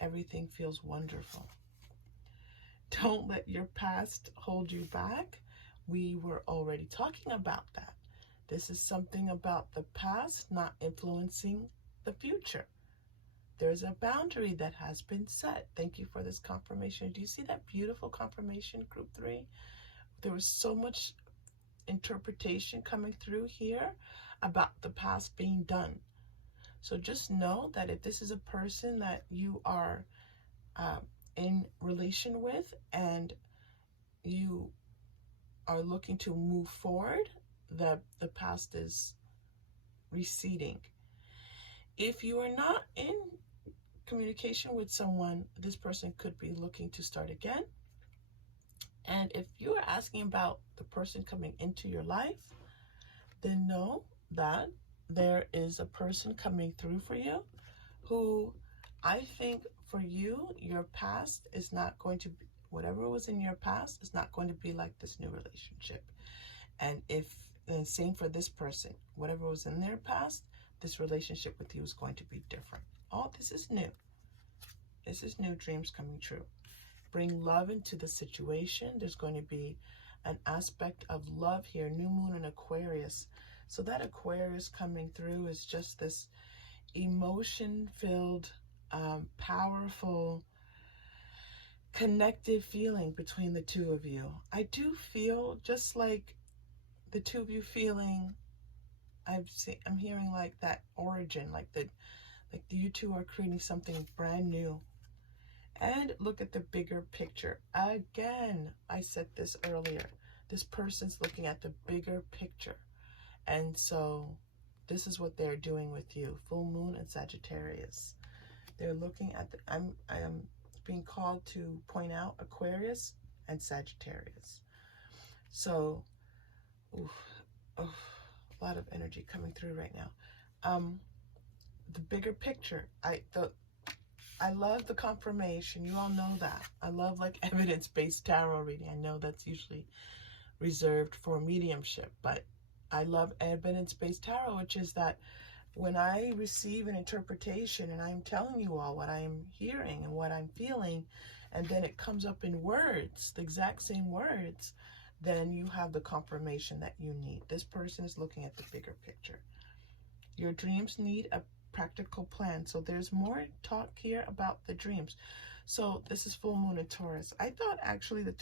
Everything feels wonderful. Don't let your past hold you back. We were already talking about that. This is something about the past not influencing the future. There's a boundary that has been set. Thank you for this confirmation. Do you see that beautiful confirmation, group 3? There was so much interpretation coming through here about the past being done. So just know that if this is a person that you are in relation with and you are looking to move forward, the past is receding. If you are not in communication with someone, this person could be looking to start again. And if you are asking about the person coming into your life, then know that there is a person coming through for you who, I think for you, your past is not going to be, whatever was in your past is not going to be like this new relationship. And same for this person, whatever was in their past, this relationship with you is going to be different. Oh, this is new. This is new, dreams coming true. Bring love into the situation. There's going to be an aspect of love here, new moon in Aquarius. So that Aquarius coming through is just this emotion-filled, powerful, connective feeling between the two of you. I do feel just like the two of you feeling, I'm hearing like that origin, like you two are creating something brand new. And look at the bigger picture. Again, I said this earlier. This person's looking at the bigger picture. And so this is what they're doing with you. Full moon and Sagittarius. They're looking at I am being called to point out Aquarius and Sagittarius. So, a lot of energy coming through right now. The bigger picture. I love the confirmation. You all know that. I love like evidence-based tarot reading. I know that's usually reserved for mediumship, but I love evidence-based tarot, which is that when I receive an interpretation and I'm telling you all what I am hearing and what I'm feeling, and then it comes up in words, the exact same words, then you have the confirmation that you need. This person is looking at the bigger picture. Your dreams need a practical plan. So there's more talk here about the dreams. So this is full moon in Taurus. I thought actually the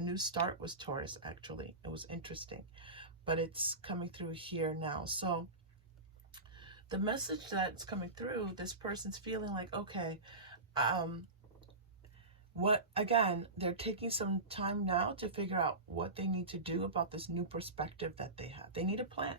new start was Taurus actually. It was interesting, but it's coming through here now. So the message that's coming through, this person's feeling like, okay, they're taking some time now to figure out what they need to do about this new perspective that they have. They need a plan.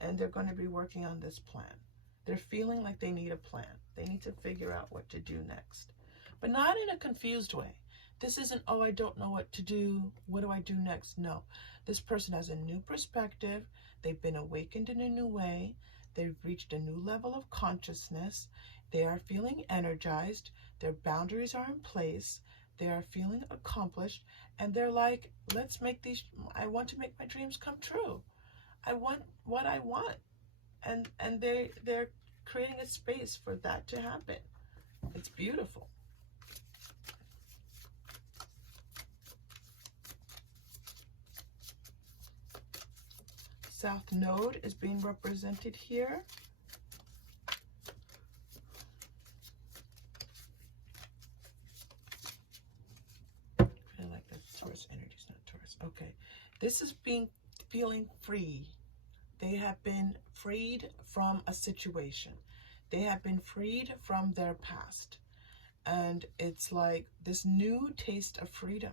And they're going to be working on this plan. They're feeling like they need a plan. They need to figure out what to do next. But not in a confused way. This isn't, oh, I don't know what to do. What do I do next? No. This person has a new perspective. They've been awakened in a new way. They've reached a new level of consciousness. They are feeling energized. Their boundaries are in place. They are feeling accomplished. And they're like, I want to make my dreams come true. I want what I want, and they're creating a space for that to happen. It's beautiful. South Node is being represented here. I feel like that's Taurus energy, it's not Taurus. Okay, this is feeling free. They have been freed from a situation. They have been freed from their past. And it's like this new taste of freedom.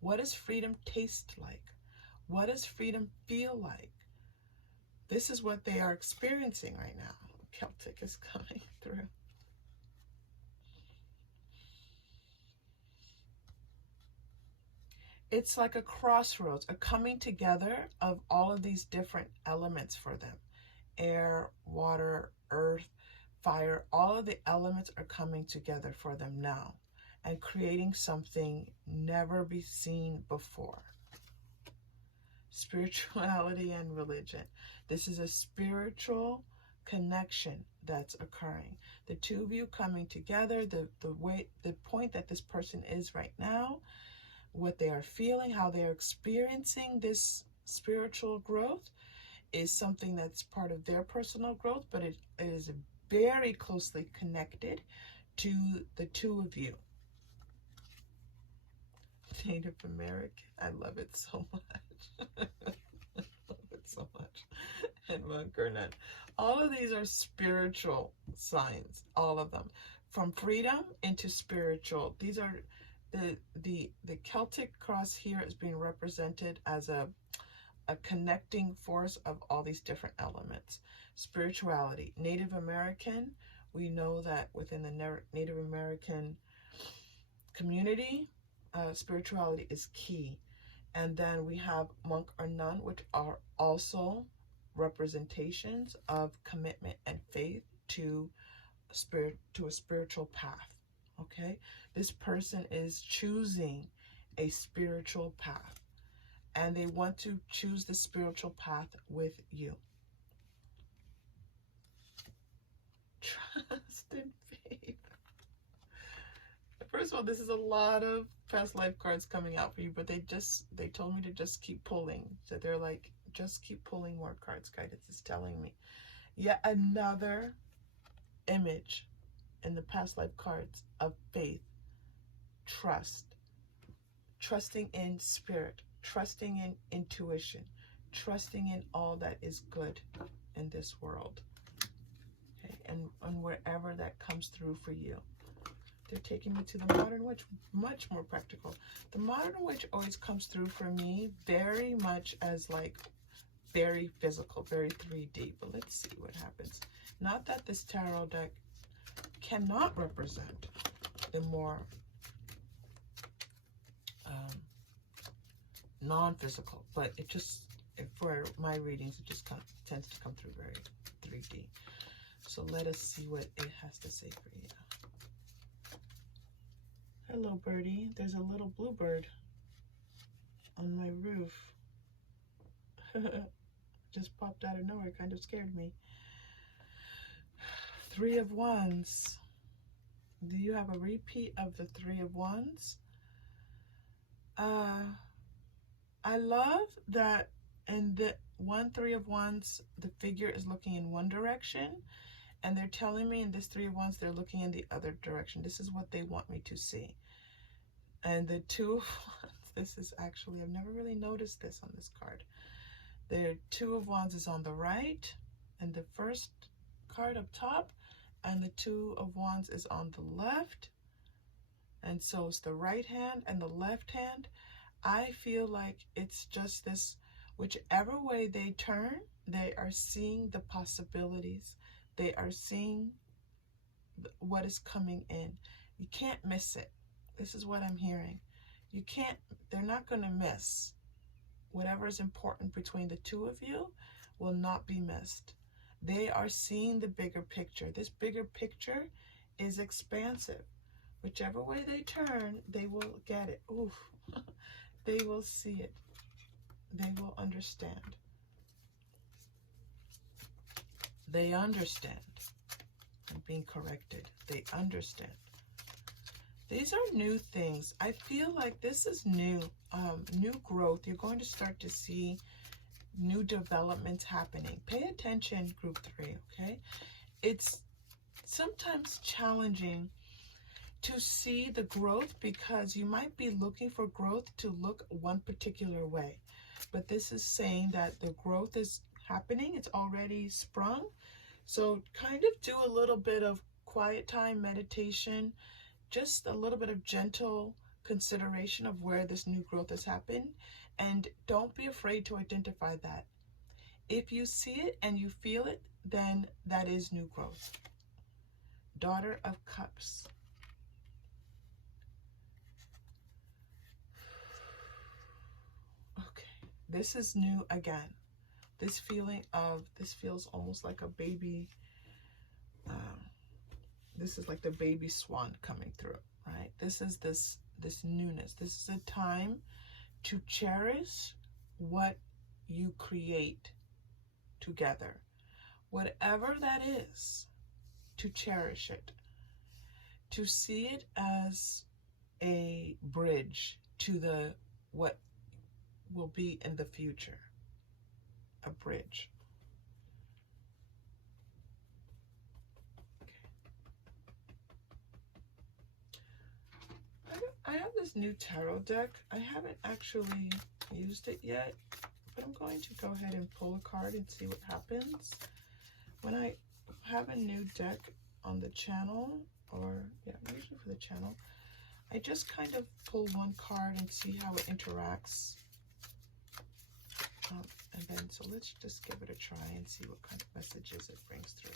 What does freedom taste like? What does freedom feel like? This is what they are experiencing right now. Celtic is coming through. It's like a crossroads, a coming together of all of these different elements for them. Air, water, earth, fire, all of the elements are coming together for them now and creating something never be seen before. Spirituality and religion. This is a spiritual connection that's occurring. The two of you coming together, the point that this person is right now, what they are feeling, how they are experiencing this spiritual growth is something that's part of their personal growth, but it is very closely connected to the two of you. Native American, I love it so much. I love it so much. And Mount Kernan. All of these are spiritual signs, all of them. From freedom into spiritual. These are the Celtic cross here is being represented as a connecting force of all these different elements. Spirituality. Native American, we know that within the Native American community, spirituality is key. And then we have monk or nun, which are also representations of commitment and faith to a spiritual path. Okay, this person is choosing a spiritual path, and they want to choose the spiritual path with you. Trust and faith. First of all, this is a lot of past life cards coming out for you, but they told me to just keep pulling. So they're like, just keep pulling more cards. Guidance is telling me. Yet another image in the past life cards of faith, trust, trusting in spirit, trusting in intuition, trusting in all that is good in this world. Okay, and wherever that comes through for you. They're taking me to the modern witch, much more practical. The modern witch always comes through for me very much as like very physical, very 3D. But let's see what happens. Not that this tarot deck cannot represent the more non-physical, but it just, for my readings, it just tends to come through very 3D. So let us see what it has to say for you. Hello, birdie. There's a little bluebird on my roof. Just popped out of nowhere, kind of scared me. Three of Wands. Do you have a repeat of the Three of Wands? I love that in the Three of Wands, the figure is looking in one direction, and they're telling me in this Three of Wands, they're looking in the other direction. This is what they want me to see. And the Two of Wands, this is actually, I've never really noticed this on this card. The Two of Wands is on the right, and the first card up top, and the Two of Wands is on the left. And so it's the right hand and the left hand. I feel like it's just this, whichever way they turn, they are seeing the possibilities. They are seeing what is coming in. You can't miss it. This is what I'm hearing. You can't, they're not going to miss. Whatever is important between the two of you will not be missed. They are seeing the bigger picture. This bigger picture is expansive. Whichever way they turn, they will get it. Oof. They will see it. They will understand. They understand. I'm being corrected. They understand. These are new things. I feel like this is new, new growth. You're going to start to see new developments happening. Pay attention, group 3, okay? It's sometimes challenging to see the growth because you might be looking for growth to look one particular way. But this is saying that the growth is happening. It's already sprung. So kind of do a little bit of quiet time, meditation, just a little bit of gentle consideration of where this new growth has happened. And don't be afraid to identify that. If you see it and you feel it, then that is new growth. Daughter of Cups. Okay, this is new again. This feeling of, this feels almost like a baby this is like the baby swan coming through, right? This is this newness. This is a time to cherish what you create together. Whatever that is, to cherish it. To see it as a bridge to the what will be in the future. A bridge. Okay. I have this new tarot deck. I haven't actually used it yet, but I'm going to go ahead and pull a card and see what happens. When I have a new deck on the channel, or yeah, usually for the channel, I just kind of pull one card and see how it interacts. And then, so let's just give it a try and see what kind of messages it brings through.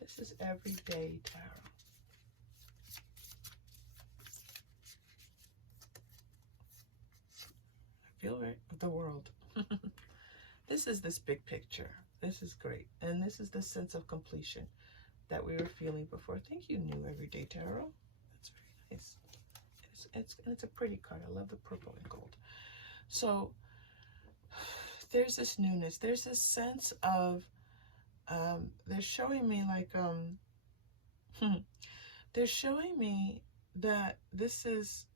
This is Everyday Tarot. I feel right with the world. This is this big picture. This is great. And this is the sense of completion that we were feeling before. Thank you, New Everyday Tarot. That's very nice. It's a pretty card. I love the purple and gold. So there's this newness. There's this sense of they're showing me like they're showing me that this is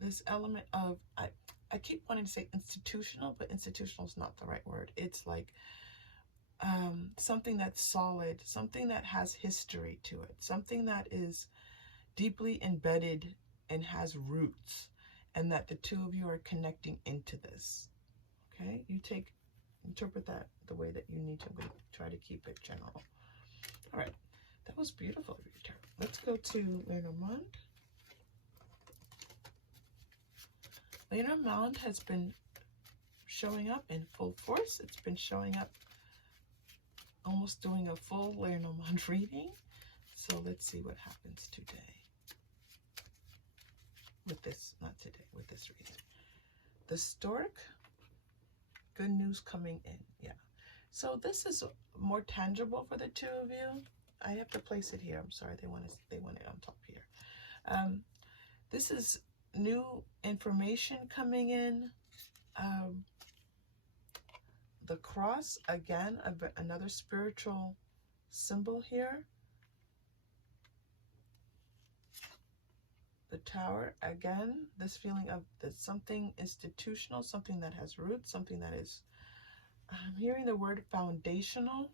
this element of I keep wanting to say institutional, but institutional is not the right word. It's like something that's solid, something that has history to it, something that is deeply embedded and has roots, and that the two of you are connecting into this. Okay, you interpret that the way that you need to. Try to keep it general. All right, that was beautiful. Let's go to Lenormand. Lenormand has been showing up in full force. It's been showing up, almost doing a full Lenormand reading. So let's see what happens today. With this, not today, with this reading. The Stork, good news coming in. Yeah. So this is more tangible for the two of you. I have to place it here. I'm sorry, they want it on top here. This is new information coming in. The cross, again, another spiritual symbol here. The Tower, again, this feeling of something institutional, something that has roots, something that is, I'm hearing the word foundational.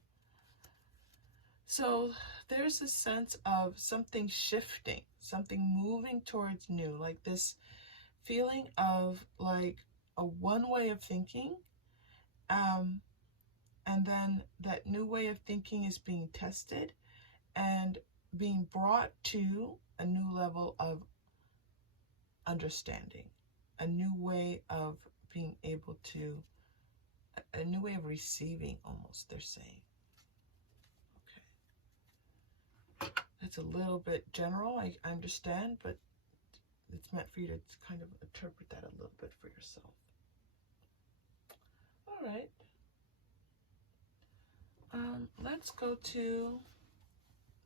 So there's this sense of something shifting, something moving towards new, like this feeling of like a one way of thinking, and then that new way of thinking is being tested and being brought to a new level of understanding, a new way of being able to, a new way of receiving, almost, they're saying. Okay. That's a little bit general, I understand, but it's meant for you to kind of interpret that a little bit for yourself. All right. Let's go to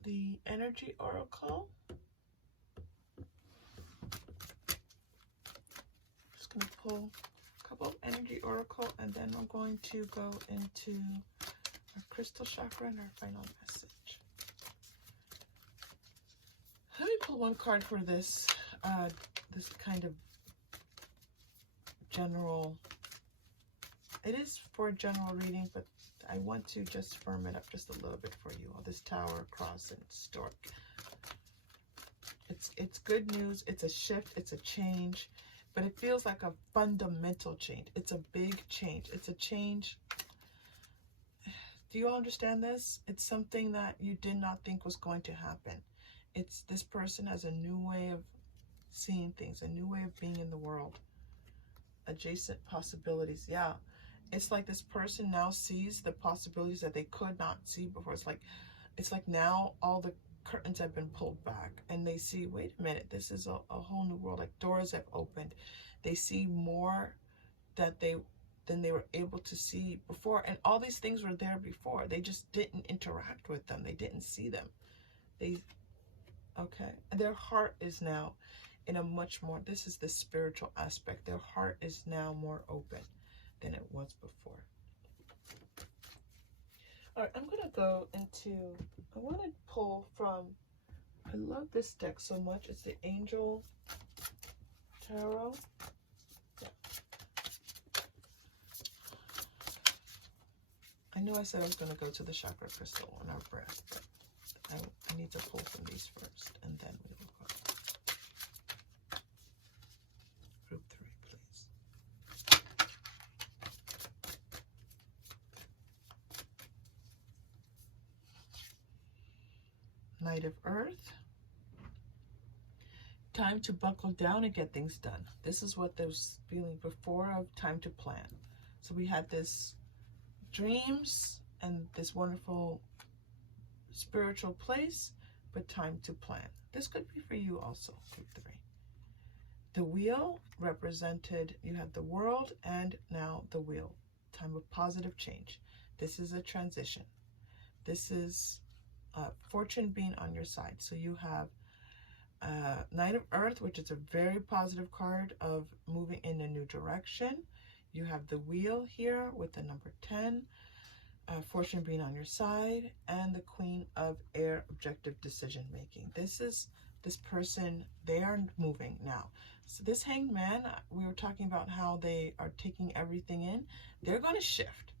the Energy Oracle. Just going to pull a couple of Energy Oracle, and then I'm going to go into our crystal chakra and our final message. Let me pull one card for this, this kind of general. It is for a general reading, but I want to just firm it up just a little bit for you. All this Tower, Cross, and Stork. It's good news. It's a shift. It's a change. But it feels like a fundamental change. It's a big change. It's a change. Do you all understand this? It's something that you did not think was going to happen. It's this person has a new way of seeing things, a new way of being in the world. Adjacent possibilities. Yeah. It's like this person now sees the possibilities that they could not see before. It's like now all the curtains have been pulled back and they see, wait a minute, this is a whole new world. Like doors have opened. They see more than they were able to see before. And all these things were there before. They just didn't interact with them. They didn't see them. okay? And their heart is now in a much more, this is the spiritual aspect. Their heart is now more open than it was before. All right, I'm going to go into, I want to pull from, I love this deck so much. It's the Angel Tarot. Yeah. I know I said I was going to go to the chakra crystal on our breath, but I need to pull from these first, and then we will go. Group 3, please. Knight of Earth. Time to buckle down and get things done. This is what there was feeling before of time to plan. So we had this dreams and this wonderful spiritual place, but time to plan. This could be for you also, group 3. The wheel represented, you had the world and now the wheel. Time of positive change. This is a transition. This is fortune being on your side. So you have Knight of Earth, which is a very positive card of moving in a new direction. You have the wheel here with the number 10, fortune being on your side, and the Queen of Air, objective decision making. This is this person, they are moving now. So this Hanged Man, we were talking about how they are taking everything in. They're going to shift.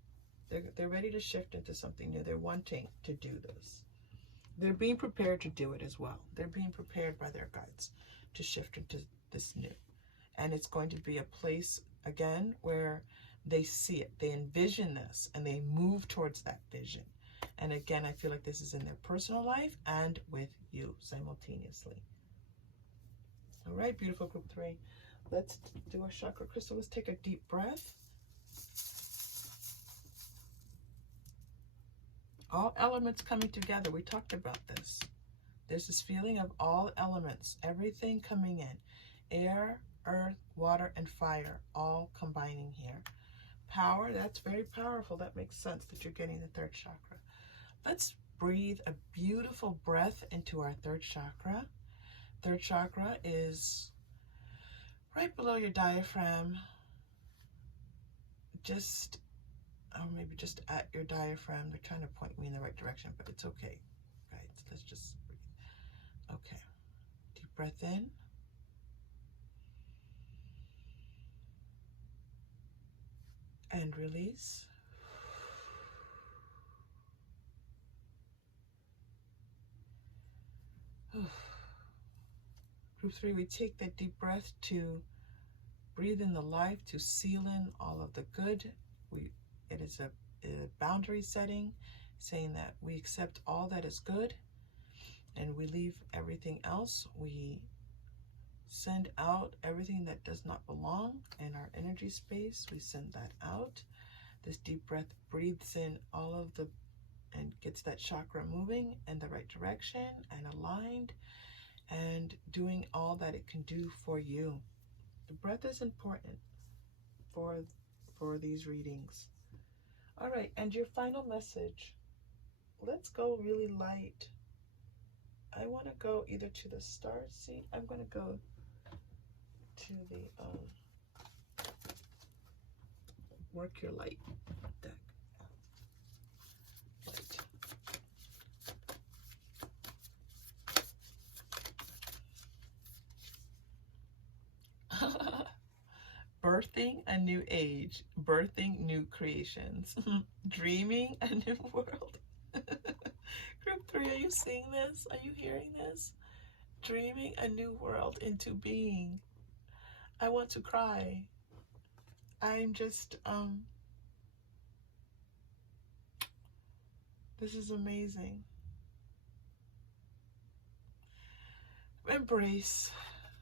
They're ready to shift into something new. They're wanting to do this. They're being prepared to do it as well. They're being prepared by their guides to shift into this new. And it's going to be a place, again, where they see it. They envision this and they move towards that vision. And again, I feel like this is in their personal life and with you simultaneously. All right, beautiful group 3. Let's do our chakra crystal. Let's take a deep breath. All elements coming together. We talked about this. There's this feeling of all elements, everything coming in. Air, earth, water, and fire, all combining here. Power, that's very powerful. That makes sense that you're getting the 3rd chakra. Let's breathe a beautiful breath into our 3rd chakra. 3rd chakra is right below your diaphragm. Just, or maybe just at your diaphragm. They're trying to point me in the right direction, but it's okay. Right, let's just breathe. Okay, deep breath in. And release. Group 3, we take that deep breath to breathe in the life, to seal in all of the good. It is a boundary setting, saying that we accept all that is good and we leave everything else. We send out everything that does not belong in our energy space. We send that out. This deep breath breathes in all of the, and gets that chakra moving in the right direction and aligned and doing all that it can do for you. The breath is important for these readings. All right, and your final message. Let's go really light. I want to go either to the star seed. I'm going to go to the Work Your Light deck. Light. Birthing a new age, birthing new creations, dreaming a new world. Group 3, are you seeing this? Are you hearing this? Dreaming a new world into being. I want to cry. I'm just, this is amazing. Embrace.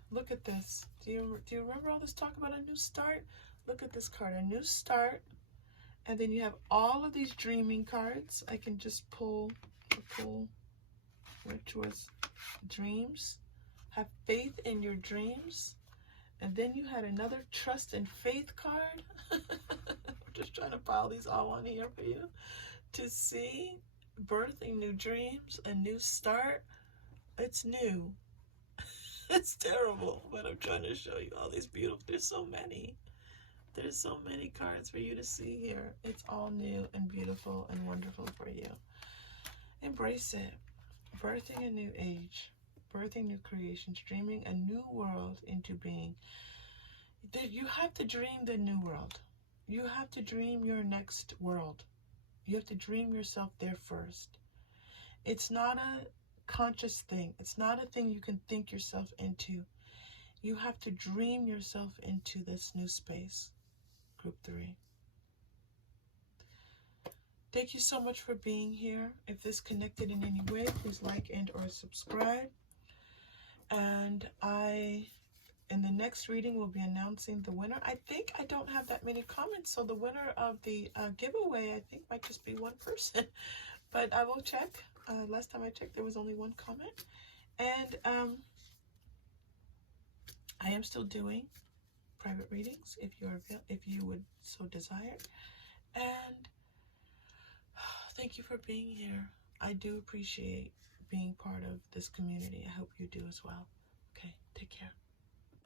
Look at this. Do you remember all this talk about a new start? Look at this card, a new start. And then you have all of these dreaming cards. I can just pull, which was dreams. Have faith in your dreams. And then you had another trust and faith card. We're just trying to pile these all on here for you to see. Birthing new dreams, a new start. It's new. It's terrible, but I'm trying to show you all these beautiful, there's so many. There's so many cards for you to see here. It's all new and beautiful and wonderful for you. Embrace it. Birthing a new age. Birthing new creations. Dreaming a new world into being. You have to dream the new world. You have to dream your next world. You have to dream yourself there first. It's not a conscious thing. It's not a thing you can think yourself into. You have to dream yourself into this new space. Group 3. Thank you so much for being here. If this connected in any way, please like and or subscribe. And in the next reading, we'll be announcing the winner. I think I don't have that many comments, so the winner of the giveaway, I think, might just be one person. But I will check. Last time I checked, there was only one comment. And I am still doing private readings if you would so desire. And thank you for being here. I do appreciate being part of this community. I hope you do as well. Okay, take care.